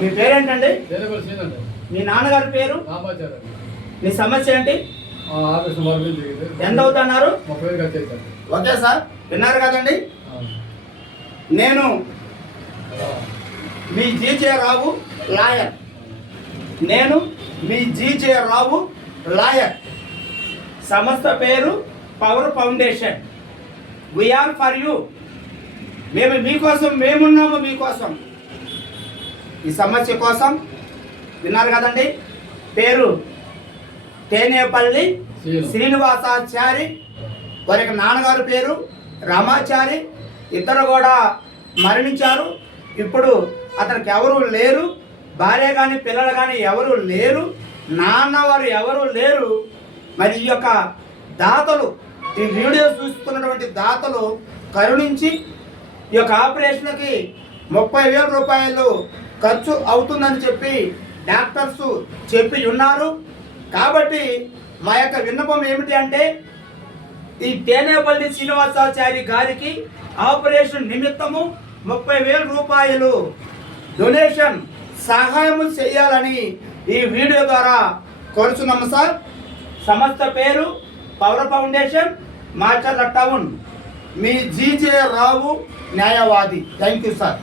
మీ పేరేంటండి? మీ నాన్నగారి పేరు? మీ సమస్య ఏంటి? ఎంత అవుతున్నారు? ఓకే సార్, విన్నారు కదండి. నేను మీ జీజే రావు లాయర్. నేను మీ జీజే రావు లాయర్. సంస్థ పేరు power foundation. We are for you. మేము మీకోసం, మేమున్నాము మీకోసం. ఈ సమస్య కోసం విన్నారు కదండి. పేరు తేనేపల్లి శ్రీనివాసాచారి. వారికి నాన్నగారి పేరు రామాచారి. ఇద్దరు కూడా మరణించారు. ఇప్పుడు అతనికి ఎవరు లేరు, భార్య కానీ పిల్లలు కానీ ఎవరు లేరు, నాన్నవారు ఎవరు లేరు. మరి ఈ యొక్క దాతలు, ఈ వీడియో చూస్తున్నటువంటి దాతలు కరుణించి ఈ యొక్క ఆపరేషన్కి 30,000 రూపాయలు ఖర్చు అవుతుందని చెప్పి డాక్టర్స్ చెప్పి ఉన్నారు. కాబట్టి మా యొక్క విన్నపం ఏమిటి అంటే, ఈ తేనేపల్లి శ్రీనివాసాచారి గారికి ఆపరేషన్ నిమిత్తము 30,000 రూపాయలు డొనేషన్ సహాయం చేయాలని ఈ వీడియో ద్వారా కోరుచున్నాము సార్. సంస్థ పేరు పవర్ ఫౌండేషన్, మాచర్ల టౌన్. మీ జీజే రావు న్యాయవాది. Thank you sir.